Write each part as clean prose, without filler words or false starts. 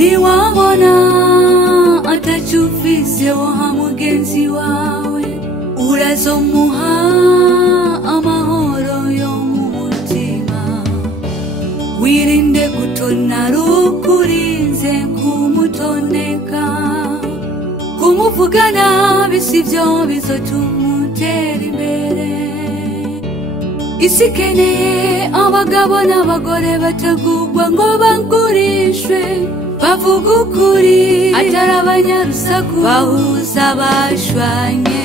niwabona atachufise wa mugenzi wawe urazomuha amahoro yo mu mutima wirinde gutona rukurinze kumutoneka kumuvugana bisivyo bizotumutera imbere isikeneye abagabo n'abagore batagugwa ngo bangurishwe bavuga ukuri atari abanyarusaku bahuza bashwanye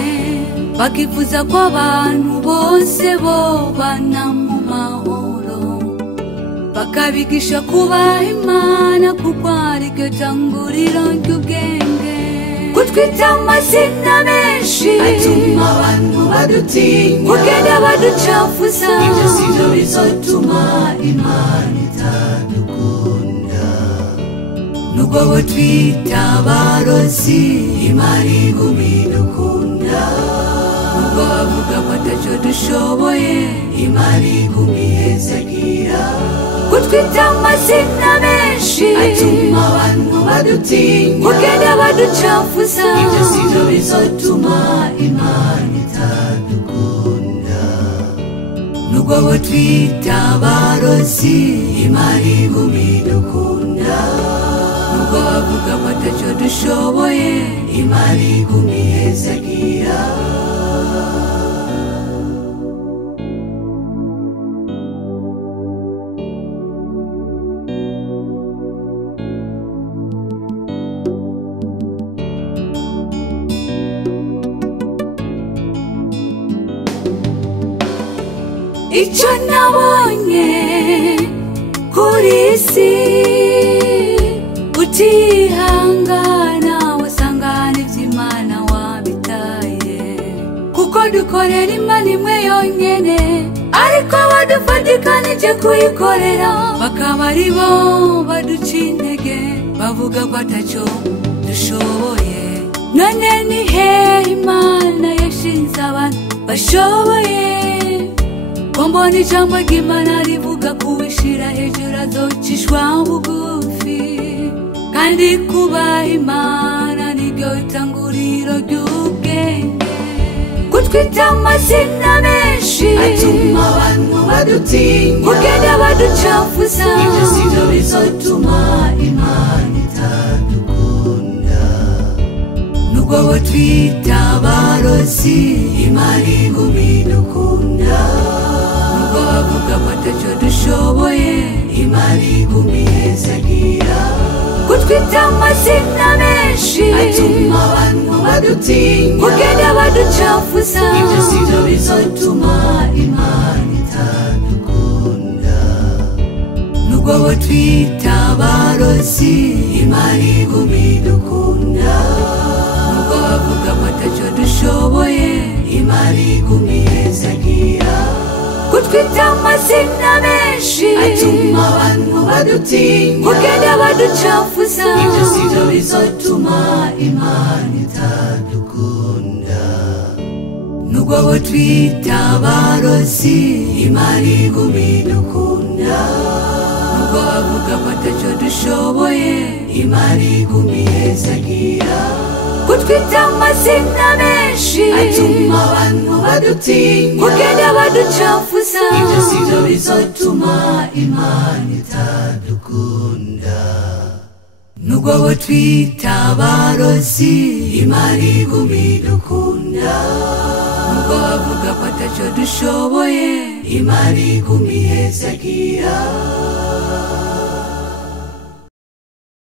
bakifuza ko abantu bose bobana mu mahoro bakabigisha kubaha Imana kuko ari ryo tanguriro ry'ubwenge kutwita amazina menshi atuma abantu badutinya kugenda baducafuza ibyo sivyo bizotuma Imana itadukunda nubwo bo twita abarozi Imana iguma idukunda nubwo bavuga ko ataco dushoboye Imana iguma ihezagira kutwita amazina menshi atuma abantu badutinya kugenda baducafuza ibyo sivyo bizotuma Imana itadukunda nubwo bo twita abarozi Imana iguma idukunda nubwo bavuga ko ataco dushoboye Imana iguma ihezagira icyo nabonye kuri isi utihangana wasangana iby'Imana wabitaye kuko dukorera Imana imwe yonyene ariko badufatikanije kuyikorera bakaba ari bo baduca intege bavuga ko ataco dushoboye none ni hehe Imana yashinze abantu bashoboye kombona ijambo ry'Imana rivuga kubishira hejuru azocishwa bugufi kandi kubaha Imana niryo tanguriro ry'ubwenge kutwita amazina menshi atuma abantu badutinya kugenda baducafuza ibyo sivyo bizotuma Imana itadukunda nubwo bo twita abarozi Imana iguma idukunda bavuga ko ataco dushoboye Imana iguma ihezagira kutwita amazina menshi atuma abantu badutinya kugenda baducafuza ibyo sivyo bizotuma Imana itadukunda nubwo bo twita abarozi Imana iguma idukunda nubwo bavuga ko ataco dushoboye Imana iguma ihezagira kutwita amazina menshi atuma abantu badutinya kugenda baducafuza ibyo sivyo bizotuma Imana itadukunda nubwo bo twita abarozi Imana iguma idukunda nubwo bavuga ko ataco dushoboye Imana iguma ihezagira kutwita amazina menshi atuma abantu badutinya kugenda baducafuza ibyo sivyo bizotuma Imana itadukunda nubwo bo twita abarozi Imana iguma idukunda nubwo bavuga ko ataco dushoboye Imana iguma ihezagira